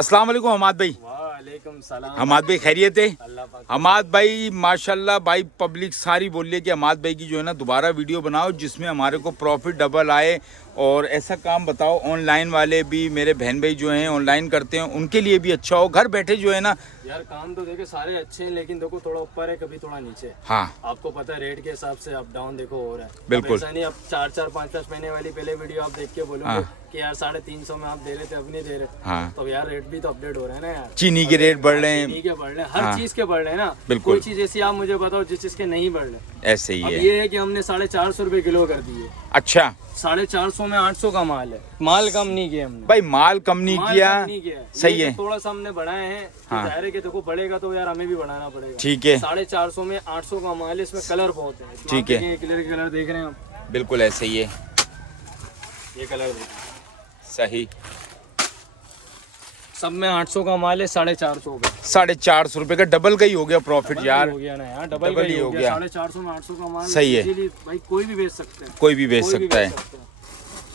अस्सलाम वालेकुम हमाद भाई। वालेकुम सलाम। हमाद भाई खैरियत है? अल्लाह पाक। हमाद भाई माशाल्लाह भाई, पब्लिक सारी बोल रही है कि हमाद भाई की जो है ना दोबारा वीडियो बनाओ जिसमें हमारे को प्रॉफिट डबल आए। और ऐसा काम बताओ ऑनलाइन वाले भी, मेरे बहन भाई जो हैं ऑनलाइन करते हैं उनके लिए भी अच्छा हो, घर बैठे जो है ना। यार काम तो देखो सारे अच्छे हैं, लेकिन देखो थोड़ा ऊपर है कभी थोड़ा नीचे। हाँ आपको पता है रेट के हिसाब से अप डाउन देखो हो रहा है। बिल्कुल। ऐसा नहीं अब 4-5 महीने वाली पहले वीडियो आप देख के बोलोगे हाँ। कि यार 350 में आप दे रहे थे अब नहीं दे रहे। हाँ तो यार रेट भी तो अपडेट हो रहे हैं ना यार। चीनी के रेट बढ़ रहे हैं, चीनी के बढ़ रहे हैं, हर हाँ। चीज के बढ़ रहे हैं ना। बिल्कुल। कोई चीज ऐसी आप मुझे बताओ जिस चीज के नहीं बढ़ रहे। ऐसे ही अब है। ये है कि हमने 450 रुपए किलो कर दिए। अच्छा 450 में 800 का माल है, माल कम नहीं किया हमने। भाई माल कम नहीं माल किया, कम नहीं किया। सही ये है। थोड़ा सा हमने बढ़ाए हैं, हाँ। जाहिर है कि देखो बढ़ेगा तो यार हमें भी बढ़ाना पड़ेगा। ठीक है 450 में 800 का माल है, इसमें कलर बहुत है। ठीक है। कलर देख रहे हैं आप, बिल्कुल ऐसे ही है। ये कलर देखिए। सही। सब में 800 का माल है, 450 का। 450 रुपए का डबल का ही हो गया प्रॉफिट यार। हो गया ना यार, डबल ही हो गया। 450 में 800 का माल सही है। इजीली भाई कोई भी बेच सकते हैं। कोई भी बेच कोई भी सकता है। है।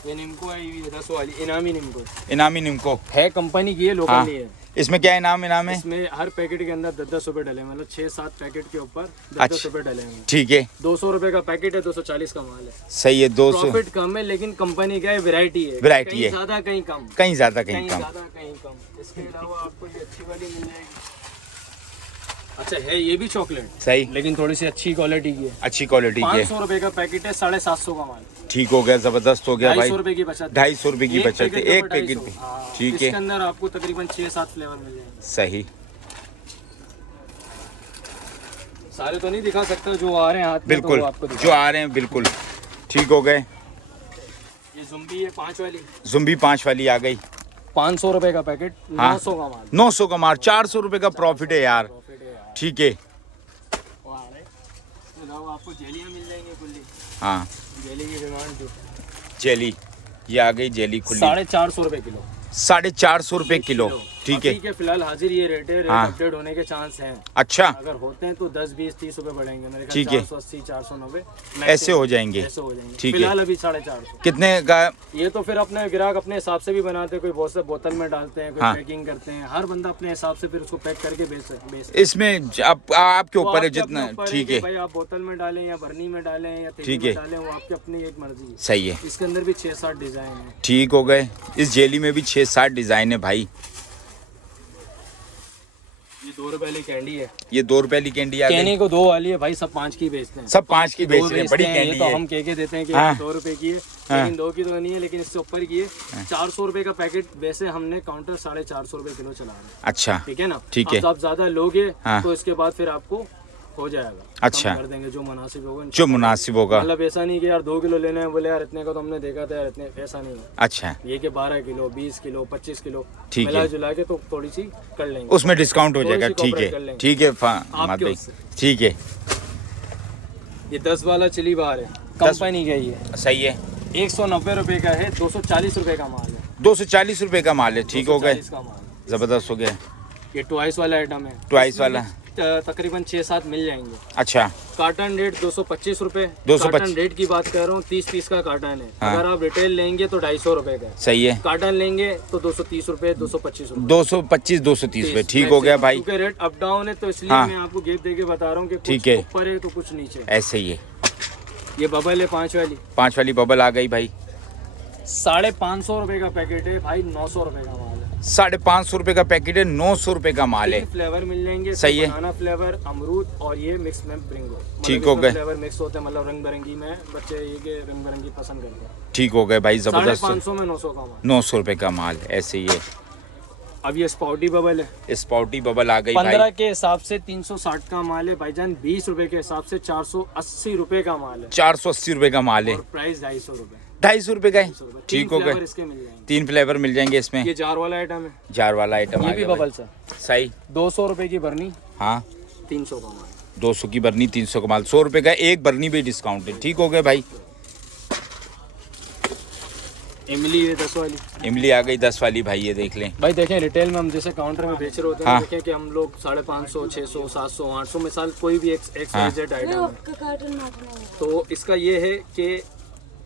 ये निम्को है, ये 10 वाली इनामी निम्को इनामी निम्को है, कंपनी की है, लोकल हाँ। नहीं है। इसमें क्या इनाम है? इसमें हर पैकेट के अंदर 10-10 रुपए डले, मतलब 6-7 पैकेट के ऊपर 10-10 अच्छा। रुपए डले हैं। ठीक है 200 रुपए का पैकेट है, 240 का माल है। सही है। 200 प्रॉफिट कम है, लेकिन कंपनी का है, वैरायटी है। वैरायटी कहीं है। ज्यादा कहीं कम, कहीं ज्यादा कहीं कहीं कम। ज्यादा कहीं कम। इसके अलावा आपको ये अच्छी वाली मिल जाएगी। अच्छा है, ये भी चॉकलेट सही, लेकिन थोड़ी सी अच्छी क्वालिटी की है। अच्छी क्वालिटी की है। 500 रुपए का पैकेट है, 750 का माल। ठीक हो गया, जबरदस्त हो गया भाई। 250 रुपए की बचत। 250 रुपए की बचत है एक पैकेट पे। ठीक है। इसके अंदर आपको तकरीबन 6-7 फ्लेवर मिल जाएंगे। सही। सारे तो नहीं दिखा सकता, जो आ रहे हैं हाथ में बिल्कुल तो आपको जो आ रहे हैं बिल्कुल ठीक हो गए। ये जुम्बी है 5 वाली, जुम्बी 5 वाली आ गई। 500 रुपए का पैकेट, हाँ। 900 का माल। 900 का मार, 400 रुपए का प्रॉफिट है यार। प्रॉफिट है यार। ठीक है। आपको जेलियाँ मिल जाएंगी खुली। हाँ जेली की डिमांड जो जेली, ये आ गई जेली खुली। 450 रुपए किलो। 450 रुपए किलो। ठीक है। अभी के फिलहाल हाजिर ये रेट है, रेट हाँ। अपडेट होने के चांस हैं। अच्छा अगर होते हैं तो 10-20-30 रुपए बढ़ेंगे मेरे ख्याल। ठीक है। 480 490 ऐसे हो जाएंगे। ऐसे हो जाएंगे। ठीक है। फिलहाल अभी 450। कितने का? ये तो फिर अपने ग्राहक अपने हिसाब से भी बनाते हैं, कोई बहुत से बोतल में डालते हैं, कोई हाँ। पैकिंग करते हैं। हर बंदा अपने हिसाब से फिर उसको पैक करके बेचते हैं। इसमें आपके ऊपर है आपके जितना। अपने ऊपर ठीक कि है भाई आप बोतल में डालें या बर्नी में डालें या थैली ठीक में है। डालें, वो आपकी अपनी एक मर्जी है। सही है। इसके अंदर भी 6-7 डिजाइन है। ठीक हो गए। इस जेली में भी 6-7 डिजाइन है भाई। ये 2 रुपए वाली कैंडी है। ये 2 रुपए वाली कैंडी आ गई। कहने को 2 वाली है भाई, सब 5 की बेचते हैं। सब 5 की बेच दो रहे हैं, बेचते बड़ी हैं, कैंडी ये तो है। हम कह देते हैं कि हाँ। 2 रुपए की है, हाँ। लेकिन 2 की तो नहीं है, लेकिन इससे ऊपर की है। 400 रुपए का पैकेट, वैसे हमने काउंटर 450 रुपए किलो चला रहे हैं। अच्छा ठीक है ना। ठीक है। अब आप ज्यादा लोगे हाँ। तो इसके बाद फिर आपको हो जाएगा। अच्छा। कम कर देंगे जो मुनासिब होगा। जो मुनासिब होगा। मतलब ऐसा नहीं कि यार 2 किलो लेने हैं, बोले यार इतने का तो हमने देखा था यार इतने, ऐसा नहीं है। अच्छा ये कि 12 किलो 20 किलो 25 किलो ठीक है। मिला जुला के तो थोड़ी सी कर लेंगे, उसमें डिस्काउंट हो थोड़ी जाएगा। सी ठीक cooperate कर है लेंगे। ठीक है आपके मात भाई उससे। ठीक है। ये 10 वाला चिली बार है, कंपनी का ही है। सही है। 190 रुपए का है, 240 रुपए का माल है। 240 रुपए का माल है। ठीक हो गए, 240 का माल। जबरदस्त हो गया। ये ट्वाइस वाला आइटम है। ट्वाइस वाला तकरीबन 6-7 मिल जाएंगे। अच्छा कार्टन रेट 225 रुपए। 225 कार्टन रेट की बात कर रहा हूँ, 30 पीस का कार्टन है। हाँ। अगर आप रिटेल लेंगे तो 250 रुपए का है। सही है। कार्टन लेंगे तो 230 रुपए 225 रुपए। 225 230 रुपए। ठीक हो गया भाई। क्योंकि रेट अप डाउन है तो इसलिए हाँ। मैं आपको गेप देके बता रहा हूँ कि ठीक कुछ है। ऊपर है तो कुछ नीचे है। ऐसे ही है। ये बबल है 5 वाली। 5 वाली बबल आ गई भाई। 550 रुपए का पैकेट है भाई, 900 रुपए का माल है। 550 रुपए का पैकेट है, 900 रुपए का माल है। 3 फ्लेवर मिल जाएंगे। सही है। बनाना फ्लेवर, अमरूद और ये मिक्स में ब्रिंगो। ठीक हो गए। फ्लेवर मिक्स होते हैं, मतलब रंग बिरंगी में बच्चे ये के रंग बिरंगी पसंद करते हैं। ठीक हो गए भाई, जबरदस्त। 550 में 900 का माल। 900 रुपए का माल ऐसे ही है। अब ये स्पाउटी बबल है। स्पाउटी बबल आ गई 15 भाई। के हिसाब से 360 का माल है भाईजान। 20 रुपए के हिसाब से 480 रुपए का माल है। 480 रुपए का माल है। और प्राइस 250 रुपए। 250 रुपए का है। 250 रुपए। ठीक 3 हो फ्लेवर गए। इसके मिल जाएंगे। 3 फ्लेवर मिल जाएंगे इसमें। ये जार वाला आइटम है। जार वाला आइटम आ ये भी गया भाई। बबल्स है। सही। 200 रुपए की बर्नी, हाँ 300 का माल। 200 की बर्नी 300 का माल। 100 रुपए का एक बर्नी भी डिस्काउंट है। ठीक हो गए भाई। इमली है 10 वाली। इमली आ गई 10 वाली भाई, ये देख लें भाई देखें, रिटेल में हम जैसे काउंटर में बेच रहे होते हैं, हाँ। देखें कि हम लोग 550, 600, 700, 800 मिसाल कोई भी एक हाँ। आइटम है। तो इसका ये है कि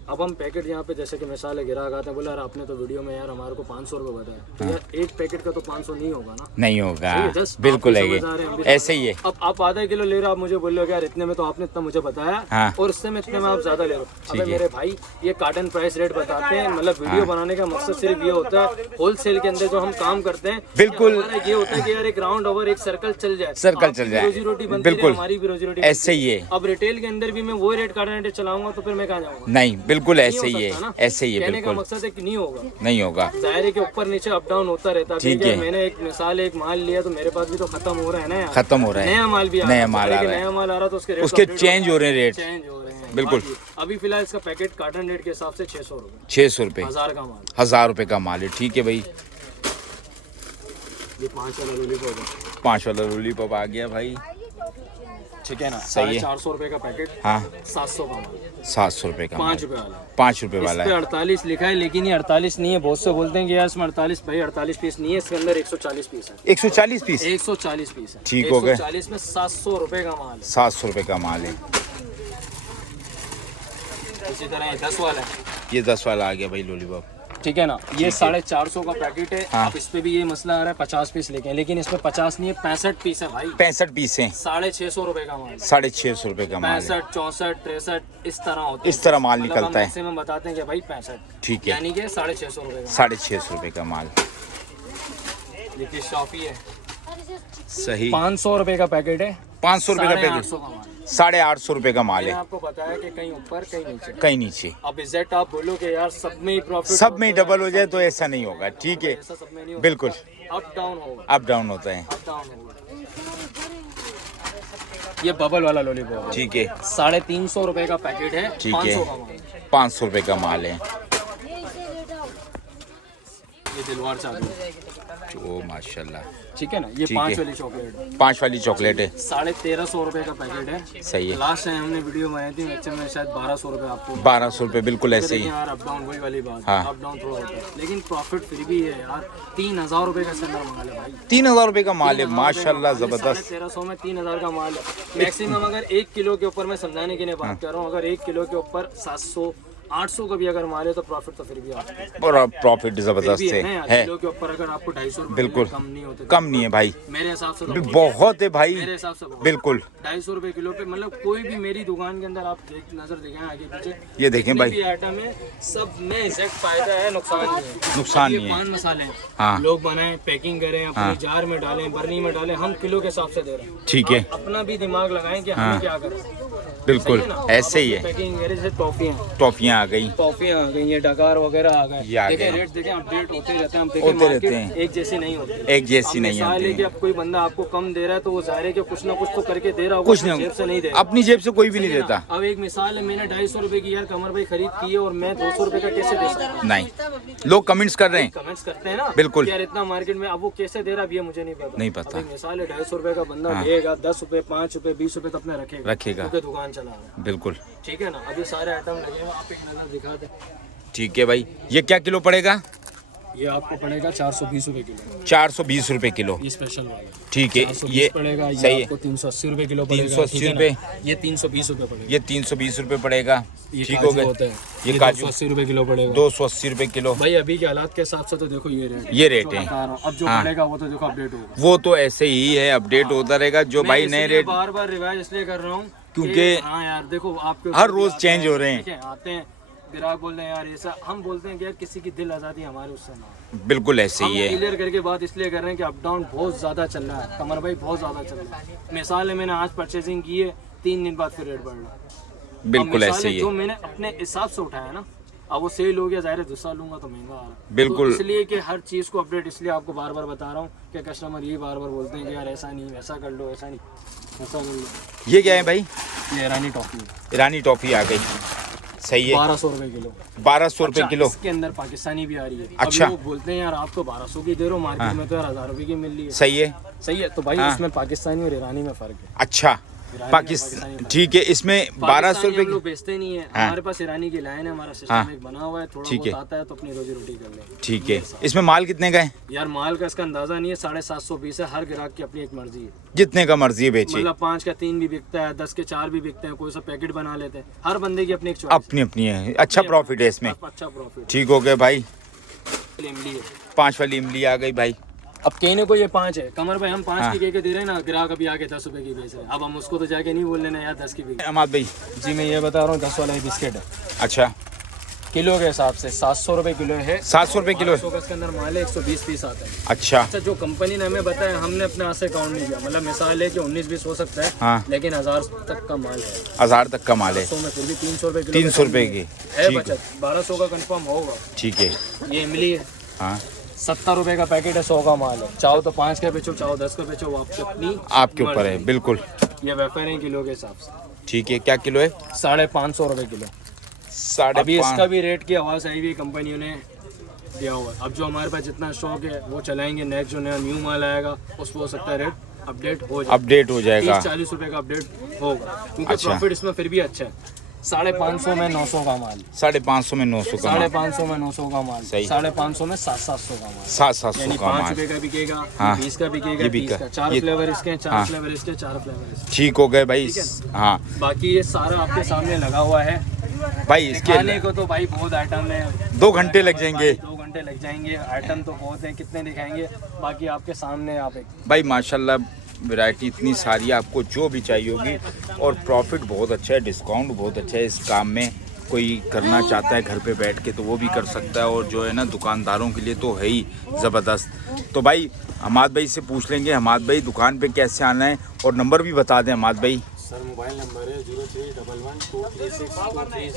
अब हम पैकेट यहाँ पे जैसे कि मिसाल है ग्राहक आते हैं, बोला यार आपने तो वीडियो में यार हमारे को 500 रुपये बताया, तो यार एक पैकेट का तो 500 नहीं होगा ना, नहीं होगा, सही है, just बिल्कुल आप है, भी समझ आ रहे हैं, हम भी ऐसे ही है। अब आप आधा किलो ले रहे हो, आप मुझे बोल रहे हो यार इतने में तो आपने इतना मुझे बताया, हाँ। और इससे में इतने में आप ज्यादा ले रहे हो। अबे है। मेरे भाई ये कार्टन प्राइस रेट बताते हैं, मतलब वीडियो बनाने का मकसद सिर्फ ये होता है, होलसेल के अंदर जो हम काम करते हैं बिल्कुल। हमारा ये होता है कि यार एक राउंड ओवर एक सर्कल चल जाए, सर्कल चल जाए, रोजी रोटी बनती है, बिल्कुल हमारी भी रोजी रोटी ऐसे ही है। अब रिटेल के अंदर भी मैं वो रेट कार्टन रेट चलाऊंगा तो फिर मैं कहाँ जाऊंगा? नहीं, बिल्कुल ऐसे नहीं ही हो सकता है, ना। ऐसे ही है, कहने का बिल्कुल मकसद है कि नहीं होगा, नहीं होगा। जाहिर है कि ऊपर नीचे अप डाउन होता रहता है। ठीक है। मैंने एक मिसाल एक माल लिया तो मेरे पास भी तो खत्म हो रहा है ना यार, खत्म हो रहा है, नया माल भी नया माल आ रहा है, नया माल आ रहा तो उसके रेट उसके चेंज हो रहे हैं रेट, चेंज हो रहे हैं, बिल्कुल। अभी फिलहाल इसका पैकेट कार्टन रेट के हिसाब से 600 रुपये, 600 रुपये, 1000 का माल, 1000 रुपये का माल है। ठीक है भाई, ये 5 वाला लॉलीपॉप है, 5 वाला लॉलीपॉप आ गया भाई, ठीक है ना, सही है। 450 रुपये का पैकेट, हाँ 700 का माल, 700 रुपये का 5 रुपये वाला, 5 रुपये इस वाला पे है। 48 लिखा है, लेकिन ये 48 नहीं है। बहुत से बोलते हैं कि यार इसमें 48, भाई 48 पीस नहीं है, इसके अंदर 140 पीस है, 140 पीस, 140 पीस है, ठीक हो गए। 140 में 700 रुपये का माल है। 700 रुपये का माल है। इसी तरह ये 10 वाला है, ये 10 वाला आ गया भाई लॉलीपॉप, ठीक है ना, ये 450 का पैकेट है। हाँ। अब इस पे भी ये मसला आ रहा है 50 पीस लेके, लेकिन इसमें 50 नहीं है, 65 पीस है भाई, 65 पीस हैं, 650 रुपये का माल, 650 रुपये का माल है। 65, 64, 63 इस तरह होता है, इस तरह माल मतलब निकलता है। मैक्सिमम बताते हैं कि भाई 65, ठीक है, यानी कि 650 रुपये का। 650 रुपये का माल, देखिए शॉपी है, सही। 500 रुपये का पैकेट है, 500 रुपये का 850 पैकेट, का माल। 850 रुपये का माल मैंने है, आपको बताया कि कहीं ऊपर कहीं नीचे, कहीं नीचे। अब इज्जत आप बोलो कि यार सब में ही प्रॉफिट, सब में डबल हो जाए तो ऐसा नहीं होगा, ठीक है, ऐसा सब में नहीं होगा, बिल्कुल अप डाउन होगा, अप डाउन होता है। अप डाउन होगा। ये बबल वाला लॉलीपॉप है, ठीक है, 350 रुपये का पैकेट है, ठीक 500 है, का माल। 500 रुपये का माल है। ये दिलवार चाबी, ओ माशाल्लाह, ठीक है ना, ये ठीक 5 है। वाली चॉकलेट है, 5 वाली चॉकलेट है, 1350 रुपये का पैकेट है, सही है। लास्ट टाइम हमने वीडियो बनाई थी एक्चुअल में शायद 1200 रुपये आपको, 1200 रुपये, बिल्कुल ऐसे ही। यार अप डाउन वही वाली बात, हाँ। अप डाउन थोड़ा होता है, लेकिन प्रॉफिट फिर भी है यार। 3000 रुपये का अंदर माल है भाई, 3000 रुपये का माल है, माशाल्लाह जबरदस्त। 1350 में 3000 का माल है। मैक्सिमम अगर 1 किलो के ऊपर, मैं समझाने के लिए बात कर रहा हूँ, अगर 1 किलो के ऊपर 700 800 का भी अगर माल है तो प्रॉफिट तो फिर भी आता है, और प्रॉफिट जबरदस्त फिर भी है, ना यार, है किलो के ऊपर अगर आपको 250 रुपये बिल्कुल। कम नहीं होते, कम नहीं है भाई, मेरे हिसाब से तो बहुत है भाई, मेरे हिसाब से बहुत। बिल्कुल। 250 रुपये किलो पे, मतलब कोई भी मेरी दुकान के अंदर आप नजर दिखाएं आगे पीछे, ये देखें जितने भाई, भी आइटम है सब में एग्जैक्ट फायदा है, नुकसान नहीं है। नुकसान ये नहीं है। पान मसाले हैं, हाँ। लोग बनाएं, पैकिंग करें, अपनी हाँ। जार में डालें, बर्नी में डालें, हम किलो के हिसाब से दे रहे हैं। ठीक है, आप अपना भी दिमाग लगाएं कि हाँ। हमें क्या करें, बिल्कुल सही है ना? ऐसे ही है। पैकिंग मेरे जैसे टॉफियाँ टॉफियाँ आ गई, टॉफियाँ आ गई, ये डकार वगैरह आ ये आ गए, देखें गए। रेट देखें, अपडेट होते रहते हैं, हम देखें होते मार्केट रहते हैं। एक जैसी नहीं होती, एक जैसी अब नहीं मिसाल है होती कि है। अब कोई बंदा आपको कम दे रहा है तो वो जाहिर है कि कुछ ना कुछ तो करके दे रहा होगा, कुछ अपनी नहीं, जेब से नहीं दे रहा। अपनी जेब से कोई भी नहीं सही है ना? देता, अब एक मिसाल है, मैंने 250 रुपए की यार कमर भाई खरीद की है और मैं 200 रुपए का कैसे दे सकता हूँ? नहीं। लोग कमेंट्स कर रहे हैं, कमेंट्स करते हैं ना, बिल्कुल। कि यार इतना मार्केट में, अब वो कैसे दे रहा है अब ये मुझे नहीं पता, नहीं पता। अब एक मिसाल है 250 रुपए का बंदा हाँ। देगा, 10 रुपए 5 रुपए 20 रुपए तो अपने रखेगा, रखेगा। क्योंकि दुकान चला रहा है, बिल्कुल ठीक है ना। अभी सारे आइटम लगे हुए, आप एक नजर दिखा दें। ठीक है भाई, ये क्या किलो पड़ेगा? ये आपको पड़ेगा 420 रुपए किलो, 420 रुपये किलो, ये स्पेशल वाला, ठीक है। 420 ये पड़ेगा, ये सही है, आपको 380 रुपए किलो पड़ेगा, 380 ठीक है ना? रुपए। ये 320 रुपए पड़ेगा, ये 320 रुपये पड़ेगा, ये ठीक हो काजू गए। होता है, ये ये काजू 280 रुपए किलो पड़ेगा। 280 रुपये किलो, भाई अभी के हालात के हिसाब से तो देखो ये रेट है, ये रेट जो है। बता रहा हूँ। अब जो हाँ। बढ़ेगा वो तो देखो अपडेट होगा, वो तो ऐसे ही है, अपडेट होता रहेगा। जो भाई नए रेट, बार बार रिवाइज इसलिए कर रहा हूँ क्योंकि हाँ यार देखो आपके हर रोज चेंज हो रहे हैं। ठीक है, आते हैं ग्राहक बोलते हैं यार ऐसा, हम बोलते हैं कि यार किसी की दिल आज़ादी हमारे उससे ना हो। बिल्कुल ऐसे हम ही है, क्लियर करके बात इसलिए कर रहे हैं कि अप डाउन बहुत ज़्यादा चल रहा है, कमर भाई बहुत ज़्यादा चल रहा है। मिसाल है मैंने आज परचेजिंग की है, 3 दिन बाद फिर रेट बढ़ रहा है। बिल्कुल अब मिसाल ऐसे है ही जो है, मैंने अपने हिसाब से उठाया ना, अब वो सेल हो गया, जाहिर है दूसरा लूंगा तो महंगा आ रहा है। बिल्कुल। तो इसलिए कि हर चीज़ को अपडेट इसलिए आपको बार बार बता रहा हूँ कि कस्टमर ये बार बार बोलते हैं कि यार ऐसा नहीं, वैसा कर लो, ऐसा नहीं वैसा कर लो। ये क्या है भाई? ये ईरानी टॉफी ईरानी टॉफी आ गई, सही है। 1200 रुपए किलो, 1200 रुपये किलो, इसके अंदर पाकिस्तानी भी आ रही है। अच्छा। अब लोग बोलते हैं यार आप तो 1200 की दे रहे हो, मार्केट में तो यार 1000 रुपए की मिल रही है। सही है। सही है, तो भाई हाँ। उसमें पाकिस्तानी और ईरानी में फ़र्क है। अच्छा, पाकिस्तान, ठीक है। इसमें 1200 रुपए हम लोग बेचते नहीं है, हाँ। हमारे पास ईरानी की लाइन है, हमारा सिस्टम हाँ। एक बना हुआ है, थोड़ा ठीक बहुत है। आता है तो अपनी रोजी रोटी कर लेंगे। ठीक है। इसमें माल कितने का है? यार माल का इसका अंदाजा नहीं है, 750 पीस है, हर ग्राहक की अपनी एक मर्जी है, जितने का मर्जी है बेचे, मतलब 5 का 3 भी बिकता है, 10 के 4 भी बिकते हैं, कोई सा पैकेट बना लेते हैं, हर बंदे की अपनी एक चॉइस अपनी अपनी है। अच्छा प्रॉफिट है इसमें, अच्छा प्रॉफिट। ठीक हो गया भाई। इमली है, 5 वाली इमली आ गई भाई। अब कहने को ये 5 है, कमर भाई हम 5 हाँ। की कह के दे रहे हैं ना, ग्राहक अभी आके 10 रुपए की बेच रहे हैं, अब हम उसको तो जाके नहीं बोल लेना यार 10 की बिक। अहमद भाई जी मैं ये बता रहा हूँ 10 वाला ही बिस्किट है, अच्छा किलो के हिसाब से 700 रुपए किलो है, 700 रुपए किलो है। 1200 का इसके अंदर माल है, 120 पीस आता है। अच्छा अच्छा जो कंपनी ने हमें बताया, हमने अपने हाथ से काउंट नहीं किया, मतलब मिसाल है कि 19-20 हो सकता है, हाँ। लेकिन 1000 तक का माल है, 1000 तक का माल है, 100 में फिर भी 300 रुपए किलो 300 रुपए की, है ठीक बचत, 1200 का कंफर्म होगा। ठीक है। ये इमली है, हाँ 70 रुपए का पैकेट है, 100 का माल है, चाहो तो 5 का बेचो, चाहो 10 का बेचो, वो आपकी अपनी आपके ऊपर है, मर्जी। बिल्कुल ये वेफर है किलो के हिसाब से, ठीक है। क्या किलो है? 550 रुपए किलो। अभी इसका 5.5। भी रेट की आवाज़ आई हुई कंपनियों ने दिया हुआ है, अब जो हमारे पास जितना स्टॉक है वो चलाएंगे, नेक्स्ट जो नया न्यू माल आएगा उस पर हो सकता है रेट अपडेट हो जाए, अपडेट हो जाएगा। 30-40 रुपए का अपडेट होगा, क्योंकि अच्छा। प्रॉफिट इसमें फिर भी अच्छा है। 550 में 900 का माल, 550 में 900 का माल, 550 में 900 का माल, सही। 550 में 700 का माल, 700 यानी का 5 माल, रुपए का बिकेगा, हाँ। 20 का बिकेगा, ये 30 बिका। का, 4 ये- फ्लेवर इसके हैं, 4 हाँ। फ्लेवर इसके, 4 फ्लेवर इसके। ठीक हो गए भाई। हाँ बाकी ये सारा आपके सामने लगा हुआ है, भाई इसके खाने को तो भाई बहुत आइटम है, 2 घंटे लग जाएंगे 2 घंटे लग जाएंगे, आइटम तो बहुत है, कितने दिखाएंगे, बाकी आपके सामने आप एक भाई माशाल्लाह वैरायटी इतनी सारी है, आपको जो भी चाहिए होगी, और प्रॉफिट बहुत अच्छा है, डिस्काउंट बहुत अच्छा है इस काम में। कोई करना चाहता है घर पे बैठ के तो वो भी कर सकता है, और जो है ना दुकानदारों के लिए तो है ही ज़बरदस्त। तो भाई हमाद भाई से पूछ लेंगे, हमाद भाई दुकान पे कैसे आना है, और नंबर भी बता दें हमाद भाई। सर मोबाइल नंबर है 0311236230,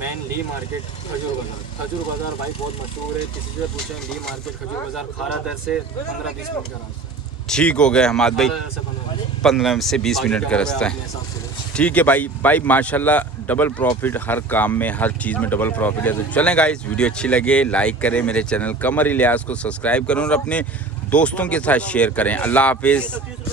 मेन ली मार्केट खजूर बाज़ार। खजूर बाज़ार भाई बहुत मशहूर है, किसी से पूछें ली मार्केट खजूर बाज़ार, खारा दर से 15-20 मिनट का रास्ता, ठीक हो गए हमाद भाई, 15 से 15 से 20 मिनट का रास्ता है। ठीक है भाई। भाई माशाल्लाह डबल प्रॉफिट हर काम में, हर चीज़ में डबल प्रॉफिट है। तो चलें गाइस, वीडियो अच्छी लगे लाइक करें, मेरे चैनल कमर इलियास को सब्सक्राइब करें, और अपने दोस्तों के साथ शेयर करें। अल्लाह हाफिज़।